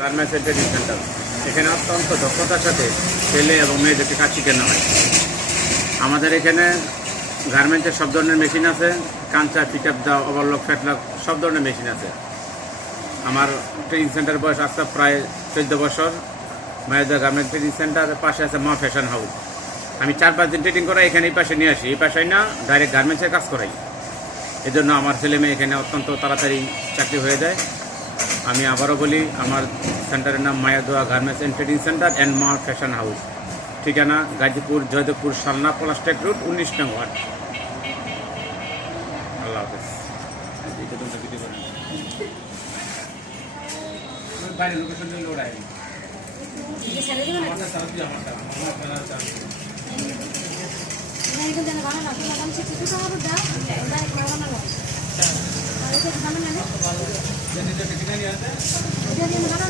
গার্মেন্টসের training centre এখানে অত্যন্ত দক্ষতার সাথে ছেলে এবং মেয়েদেরকে কাজ শিখানো হয়। আমাদের এখানে গার্মেন্টসের সব ধরনের মেশিন আছে কাঞ্চা ফিটাপ দাও ওভারলক ফ্যাটলক, সব ধরনের মেশিন আছে। আমার ট্রেনিং সেন্টার বয়স আসতে প্রায় চোদ্দ বছর। মায়াদা গার্মেন্ট ট্রেনিং সেন্টার পাশে আছে মা ফ্যাশন হাউস আমি চার পাঁচ দিন ট্রেনিং করাই, এখানে এই পাশে নিয়ে আসি। এই পাশে না ডাইরেক্ট গার্মেন্টসের কাজ করাই। এজন্য আমার ছেলে মেয়ে এখানে অত্যন্ত তাড়াতাড়ি চাকরি হয়ে যায়। আমি আবারও বলি, আমার সেন্টারের নাম Mayadoa garments and trading centre and মা ফ্যাশন হাউস ঠিকানা গাজীপুর, জয়দেবপুর, সালনা পলাস্টেক রোড, উনিশ নং ওয়ার্ড। আল্লাহ হাফেজ। ভালো नहीं तो कितना नहीं आता?